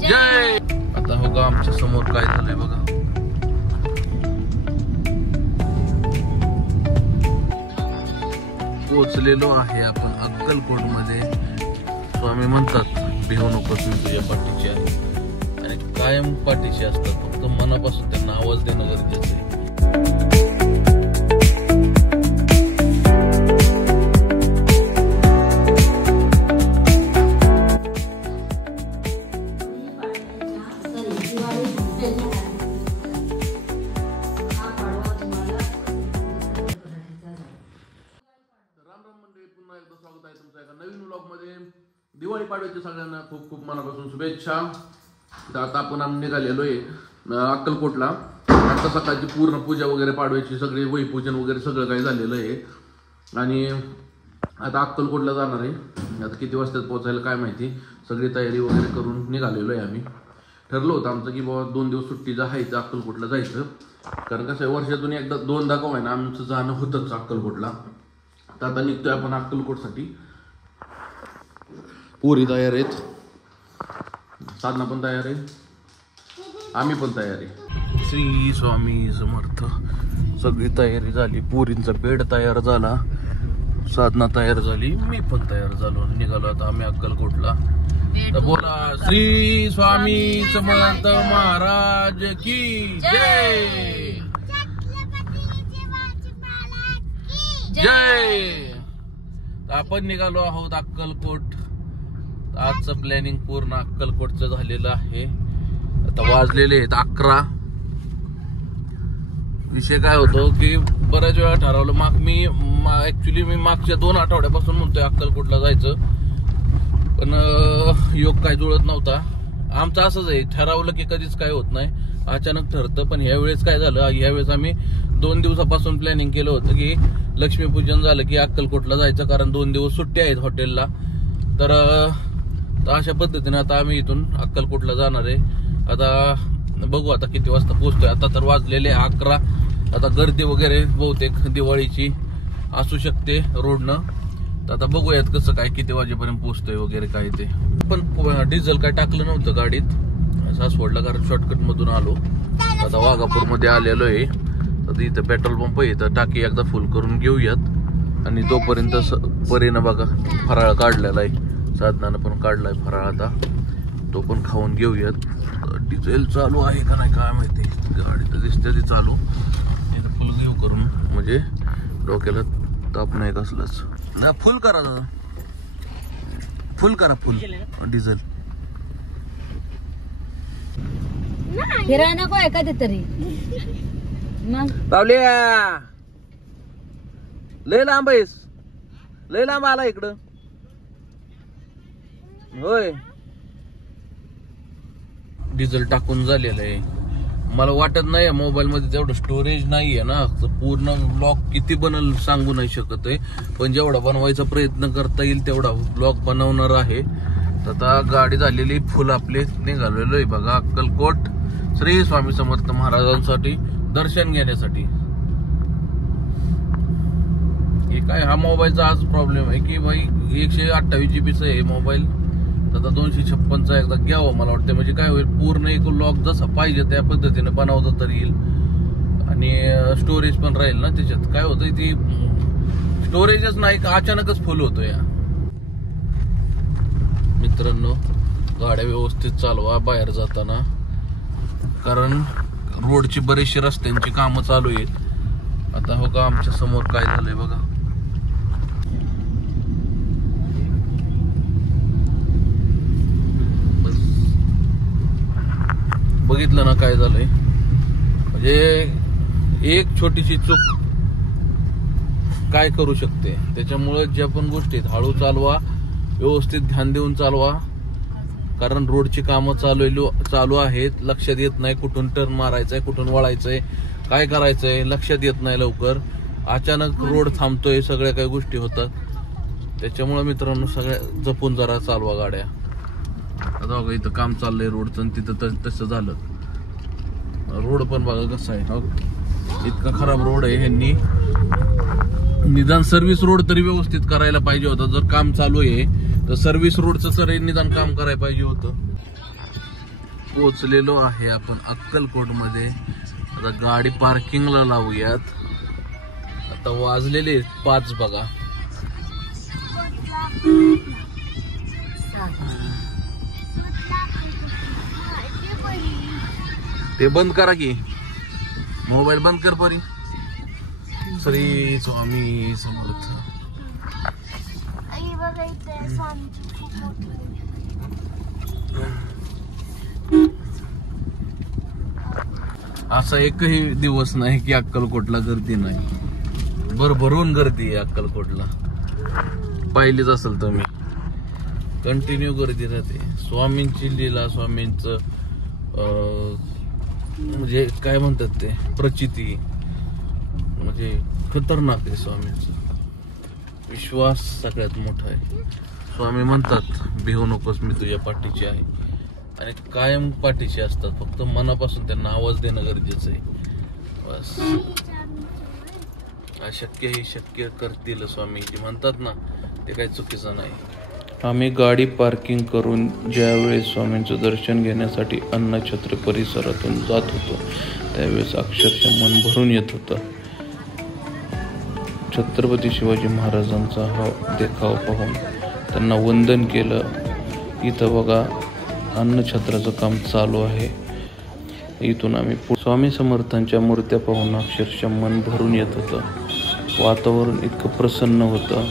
जय. आता हो का आमच्या समोर काय झालंय बघा. पोहोचलेलो आहे आपण अक्कलकोट मध्ये. स्वामी म्हणतात भिवू नकोस, मी तुझ्या पाठीची आहे, आणि कायम पाठीशी असतात. फक्त मनापासून त्यांना आवाज देणं गरजेचं आहे. दिवाळी पाडव्याच्या सगळ्यांना खूप खूप मनापासून शुभेच्छा. तर आता आपण निघालेलो आहे अक्कलकोटला. आता सकाळची पूर्ण पूजा वगैरे पाडव्याची सगळे वहीपूजन वगैरे सगळं काही झालेलं आहे, आणि आता अक्कलकोटला जाणार आहे. आता किती वाजता पोहोचायला काय माहिती. सगळी तयारी वगैरे करून निघालेलो आहे आम्ही. ठरलं होतं आमचं की बाबा 2 दिवस सुट्टी जायचं अक्कलकोटला जायचं, कारण कसं आहे वर्षातून एकदा 2दा का होईना आमचं जाणं होतंच अक्कलकोटला. तर आता निघतोय आपण अक्कलकोटसाठी. पुरी तयार आहेत, साधना पण तयार आहे, आम्ही पण तयार आहे. श्री स्वामी समर्थ. सगळी तयारी झाली. पुरींचा बेड तयार झाला, साधना तयार झाली, मी पण तयार झालो. निघालो आता आम्ही अक्कलकोटला. तर बोला श्री स्वामी समर्थ महाराज की जय. जय. आपण निघालो आहोत अक्कलकोट. आजचं प्लॅनिंग पूर्ण अक्कलकोटचं झालेलं आहे. आता वाजलेले आहेत 11. विषय काय होतो की बऱ्याच वेळा ठरवलं. मी मागच्या 2 आठवड्यापासून म्हणतोय अक्कलकोटला जायचं, पण योग काय जुळत नव्हता. आमचं असंच आहे, ठरवलं की कधीच काय होत नाही, अचानक ठरतं. पण ह्यावेळेस काय झालं, ह्यावेळेस आम्ही 2 दिवसापासून प्लॅनिंग केलं होतं की लक्ष्मीपूजन झालं की अक्कलकोटला जायचं, कारण 2 दिवस सुट्टी आहेत हॉटेलला. तर अशा पद्धतीने आता आम्ही इथून अक्कलकोटला जाणार आहे. आता बघू आता किती वाजता पोहोचतोय. आता तर वाजलेले 11. आता गर्दी वगैरे बहुतेक दिवाळीची असू शकते रोडनं. तर आता बघूयात कसं काय, किती वाजेपर्यंत पोहोचतोय वगैरे काय ते. पण डिझेल काय टाकलं नव्हतं गाडीत, सासवडला, कारण शॉर्टकट मधून आलो. आता वाघापूर मध्ये आलेलो आहे. आता इथं पेट्रोल पंप आहे, तर टाकी एकदा फुल करून घेऊयात. आणि तोपर्यंत परीनं बघा फराळ काढलेला आहे, साधनानं पण काढलाय फराळ. आता तो पण खाऊन घेऊयात. डिझेल चालू आहे का नाही काय माहिती, गाडी तर दिसते ती चालू. फुल घेऊ करून, म्हणजे डोक्याला ताप नाही कसलाच. ना फुल करा दादा, फुल करा, फुल डिझेल. फिराय नको आहे कधीतरी. बावल्या लय लांब आहेस, लय लांब आला इकडं. होय, डिझेल टाकून झालेलं आहे. मला वाटत नाही मोबाईल मध्ये तेवढं स्टोरेज नाहीये ना, पूर्ण ब्लॉग किती बनल सांगू नाही शकत आहे. पण जेवढा बनवायचा प्रयत्न करता येईल तेवढा ब्लॉग बनवणार आहे. आता गाडी झालेली फुल, आपले निघालेलो आहे बघा अक्कलकोट श्री स्वामी समर्थ महाराजांसाठी दर्शन घेण्यासाठी. हे काय, हा मोबाईलचा आज प्रॉब्लेम आहे की भाई 128 GB आहे मोबाईल. आता 256चा एकदा घ्यावं मला वाटतं, म्हणजे काय होईल, पूर्ण एक व्लॉग जसा पाहिजे त्या पद्धतीने बनवता तरी येईल, आणि स्टोरेज पण राहील ना त्याच्यात. काय होतंय ती स्टोरेजच नाही का अचानकच फुल होतो. या मित्रांनो, गाड्या व्यवस्थित चालवा बाहेर जाताना, कारण रोडची बरीचशी रस्त्यांची कामं चालू आहेत. आता हो का आमच्या समोर काय झालंय बघा. बघितलं ना काय झालंय, म्हणजे एक छोटीशी चूक काय करू शकते. त्याच्यामुळे ज्या पण गोष्टीत हळू चालवा, व्यवस्थित ध्यान देऊन चालवा, कारण रोडची कामं चालू आहेत. लक्षात येत नाही कुठून टर्न मारायचंय, कुठून वळायचंय, काय करायचंय लक्षात येत नाही लवकर. अचानक रोड थांबतोय, सगळ्या काही गोष्टी होतात. त्याच्यामुळे मित्रांनो सगळ्या जपून जरा चालवा गाड्या. आता बघा इथं काम चाललंय रोडचं, तिथं तसं झालं. रोड पण बघा कसं आहे, इतका खराब रोड आहे. ह्यांनी निदान सर्व्हिस रोड तरी व्यवस्थित करायला पाहिजे होता. जर काम चालू आहे तर सर्व्हिस रोडचं तर निदान काम करायला पाहिजे होतं. पोहोचलेलो आहे आपण अक्कलकोट मध्ये. आता गाडी पार्किंगला लावूयात. आता वाजलेले 5 बघा. ते बंद करा की, मोबाईल बंद कर परी. श्री स्वामी समर्थ. असा एकही दिवस नाही की अक्कलकोटला गर्दी नाही. भरभरून गर्दी आहे अक्कलकोटला. पाहिलीच असेल तुम्ही, कंटिन्यू गर्दी राहते. स्वामींची लीला, स्वामींचं म्हणजे काय म्हणतात ते प्रचिती म्हणजे खतरनाक आहे. स्वामींचा विश्वास सगळ्यात मोठा आहे. स्वामी म्हणतात भिवू नकोस, मी तुझ्या पाठीची आहे. आणि कायम पाठीशी असतात. फक्त मनापासून त्यांना आवाज देणं गरजेचं आहे. बस अशक्य ही शक्य करतील स्वामी जे म्हणतात ना, ते काही चुकीचं नाही. आम्ही गाडी पार्किंग करून ज्यावेळेस स्वामींचं दर्शन घेण्यासाठी अन्नछत्र परिसरातून जात होतो त्यावेळेस अक्षरशः मन भरून येत होतं. छत्रपती शिवाजी महाराजांचा हा देखाव पाहून त्यांना वंदन केलं. इथं बघा अन्नछत्राचं काम चालू आहे. इथून आम्ही स्वामी समर्थांच्या मूर्त्या पाहून अक्षरशः मन भरून येत होतं. वातावरण इतकं प्रसन्न होतं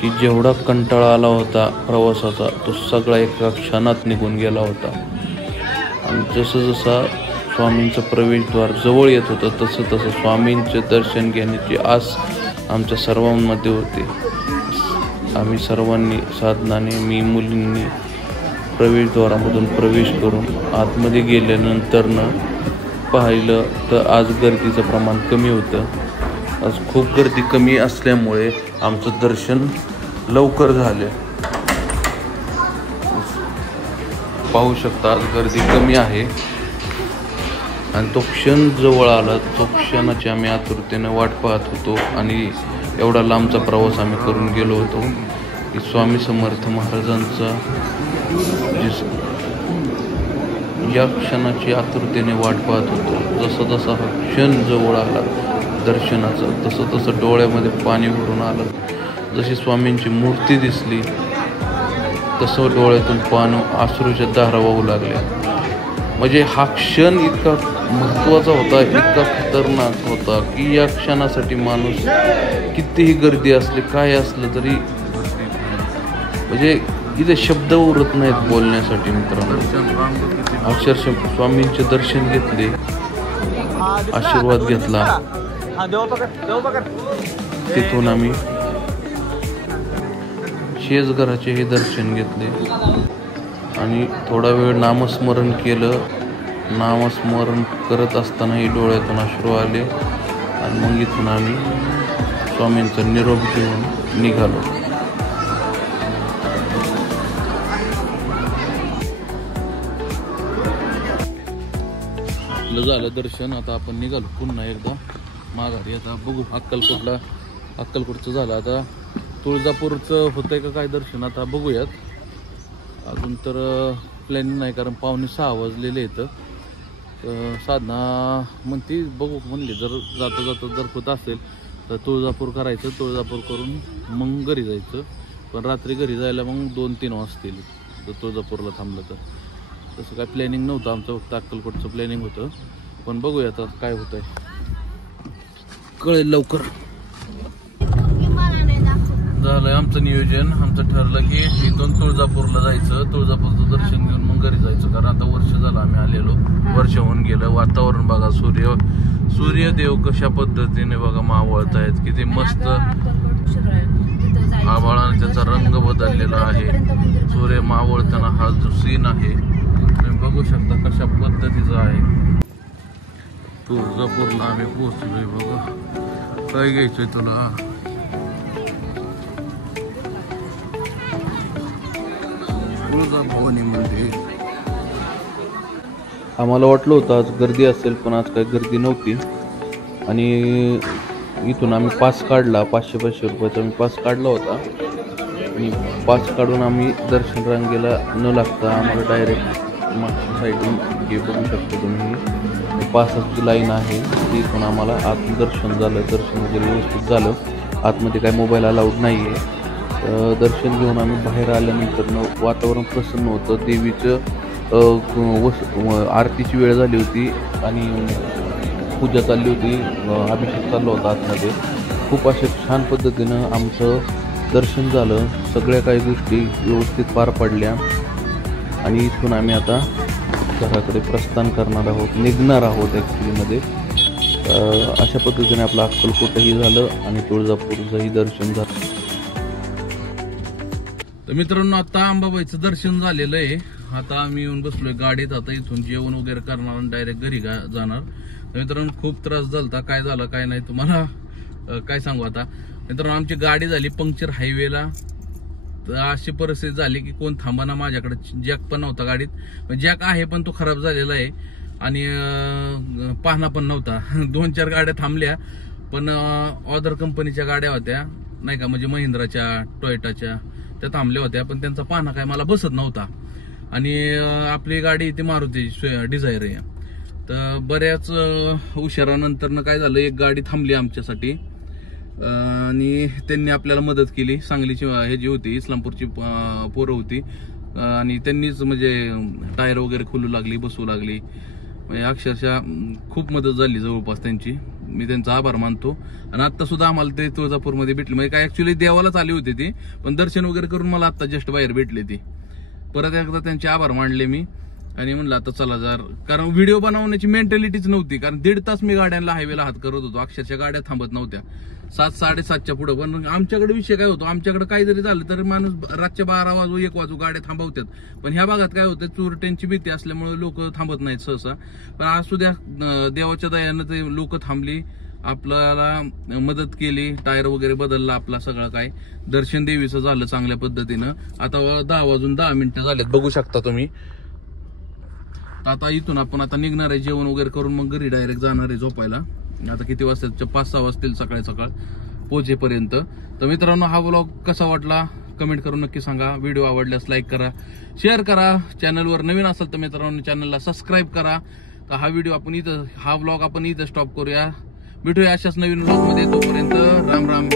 की जेवढा कंटाळा आला होता प्रवासाचा तो सगळा एका क्षणात निघून गेला होता. आणि जसं जसा स्वामींचं प्रवेशद्वार जवळ येत होतं तसं तसं स्वामींचे दर्शन घेण्याची आस आमच्या सर्वांमध्ये होती. आम्ही सर्वांनी साधनाने, मी मुलींनी प्रवेशद्वारामधून प्रवेश करून आतमध्ये गेल्यानंतरनं पाहिलं तर आज गर्दीचं प्रमाण कमी होतं. आज खूप गर्दी कमी असल्यामुळे आमचं दर्शन लवकर झालं. पाहू शकता आज गर्दी कमी आहे. आणि तो क्षण जवळ आला. तो क्षणाची आम्ही आतुरतेने वाट पाहत होतो. आणि एवढा लांबचा प्रवास आम्ही करून गेलो होतो की स्वामी समर्थ महाराजांचा या क्षणाची आतुरतेने वाट पाहत होतो. जसं जसा हा क्षण जवळ आला दर्शनाचा तसं तसं डोळ्यामध्ये पाणी भरून आलं. जशी स्वामींची मूर्ती दिसली तसं डोळ्यातून पाणी अश्रूच्या धारा वाहू लागल्या. म्हणजे हा क्षण इतका महत्त्वाचा होता, इतका खतरनाक होता की या क्षणासाठी माणूस कितीही गर्दी असली काय असलं तरी म्हणजे इथे शब्द उरत नाहीत बोलण्यासाठी. मित्रांनो अक्षरशः स्वामींचे दर्शन घेतले, आशीर्वाद घेतला. तिथून आम्ही शेजघराचेही दर्शन घेतले आणि थोडा वेळ नामस्मरण केलं. नामस्मरण करत असतानाही डोळ्यातून अश्रू आले. आणि मग इथून आम्ही स्वामींचा निरोप घेऊन निघालो. आपलं झालं दर्शन. आता आपण निघालो पुन्हा एकदा माघारी. आता बघू अक्कलकोटचं झालं. आता तुळजापूरचं होतंय का काय दर्शन आता बघूयात. अजून तर प्लॅनिंग नाही कारण 5:45 वाजलेले आहेत. साधना म्हणती बघू म्हणली जर जाता जाता जर होत असेल तर तुळजापूर करायचं. तुळजापूर करून मग घरी जायचं. पण रात्री घरी जायला मग 2-3 वाजतील तर तुळजापूरला थांबलं तर. तसं काय प्लॅनिंग नव्हतं आमचं, फक्त अक्कलकोटचं प्लॅनिंग होतं. पण बघूया आता काय होतंय, कळेल लवकर. झालंय आमचं नियोजन. आमचं ठरलं की इथून तुळजापूरला जायचं. तुळजापूरचं दर्शन घेऊन मग घरी जायचं. कारण आता वर्ष झालं आम्ही आलेलो, वर्ष होऊन गेलं. वातावरण बघा, सूर्यदेव कशा पद्धतीने बघा मावळत आहेत. किती मस्त आभाळाने त्याचा रंग बदललेला आहे. सूर्य मावळताना हा जो सीन आहे तुम्ही बघू शकता कशा पद्धतीचा आहे. तुळजापूरला आम्ही पोहोचलोय. बघा काय घ्यायचंय तुला. तुळजाभवानी मंदिर. आम्हाला वाटलं होतं आज गर्दी असेल पण आज काही गर्दी नव्हती. आणि इथून आम्ही पास काढला. 500 रुपयाचा आम्ही पास काढला होता. आणि पास काढून आम्ही दर्शन रांगेला न लागता आम्हाला डायरेक्ट मागच्या साईडून हे बघू शकतो तुम्ही पासाची लाईन आहे तिथून आम्हाला आत दर्शन झालं. दर्शन वगैरे व्यवस्थित झालं. आतमध्ये काय मोबाईल अलाउड नाही आहे. दर्शन घेऊन आम्ही बाहेर आल्यानंतर वातावरण प्रसन्न होतं. देवीचं आरतीची वेळ झाली होती आणि पूजा चालली होती. अभिषेक चालला होता आतमध्ये. खूप अशा छान पद्धतीनं आमचं दर्शन झालं. सगळ्या काही गोष्टी व्यवस्थित पार पडल्या आणि इथून आम्ही आता घराकडे प्रस्थान करणार आहोत, निघणार आहोत ॲक्च्युलीमध्ये. अशा पद्धतीने आपलं अक्कलकोटही झालं आणि तुळजापूरचंही दर्शन झालं. तर मित्रांनो आता अंबाबाईचं दर्शन झालेलं आहे. आता आम्ही येऊन बसलोय गाडीत. आता इथून जेवण वगैरे करणार आणि डायरेक्ट घरी जाणार. तर मित्रांनो खूप त्रास झाला. काय झालं काय नाही तुम्हाला काय सांगू. आता मित्रांनो आमची गाडी झाली पंक्चर हायवेला. तर अशी परिस्थिती झाली की कोण थांबाना. माझ्याकडे जॅक पण नव्हता गाडीत. जॅक आहे पण तो खराब झालेला आहे आणि पाहणा पण नव्हता. 2-4 गाड्या थांबल्या पण ऑदर कंपनीच्या गाड्या होत्या नाही का, म्हणजे महिंद्राच्या टोयोटाच्या त्या थांबल्या होत्या पण त्यांचा पाहणा काय मला बसत नव्हता. आणि आपली गाडी ती मारुती डिझायर आहे. तर बऱ्याच उशिरानंतर काय झालं, एक गाडी थांबली आमच्यासाठी आणि त्यांनी आपल्याला मदत केली. सांगलीची हे जी होती इस्लामपूरची पोरं होती आणि त्यांनीच म्हणजे टायर वगैरे खोलू लागली, बसवू लागली. म्हणजे अक्षरशः खूप मदत झाली जवळपास त्यांची. मी त्यांचा आभार मानतो. आणि आता सुद्धा आम्हाला ते तुळजापूरमध्ये भेटले. म्हणजे काय ऍक्च्युली देवालाच आली होती ती पण दर्शन वगैरे करून मला आता जस्ट बाहेर भेटले ती. परत एकदा त्यांचे आभार मानले मी आणि म्हणलं आता चला जर, कारण व्हिडिओ बनवण्याची मेंटॅलिटीच नव्हती. कारण 1.5 तास मी गाड्यांना हायवेला हात करत होतो. अक्षरशः गाड्या थांबत नव्हत्या 7-7:30च्या पुढे. पण आमच्याकडे विषय काय होतो, आमच्याकडे काही जरी झालं तर माणूस रातच्या 12 वाजू 1 वाजू गाड्या थांबवतात. पण ह्या भागात काय होतं, चोरट्यांची भीती असल्यामुळे लोक थांबत नाहीत सहसा. पण असू द्या, देवाच्या दयानं ते लोक थांबली, आपल्याला मदत केली, टायर वगैरे बदलला आपला सगळं काय. दर्शन देवीचं झालं चांगल्या पद्धतीनं. आता 10 वाजून 10 मिनिटं झालेत बघू शकता तुम्ही. आता इथून आपण आता निघणार आहे, जेवण वगैरे करून मग घरी डायरेक्ट जाणार आहे झोपायला. आता किती वाजता, 5-6 वाजतील सकाळी सकाळ पोहोचेपर्यंत. तर मित्रांनो हा व्लॉग कसा वाटला कमेंट करून नक्की सांगा. व्हिडिओ आवडल्यास लाईक करा, शेअर करा. चॅनलवर नवीन असाल तर मित्रांनो चॅनलला सबस्क्राईब करा. तर हा व्लॉग आपण इथं स्टॉप करूया. भेटूया अशाच नवीन व्लॉग मध्ये. तोपर्यंत राम राम.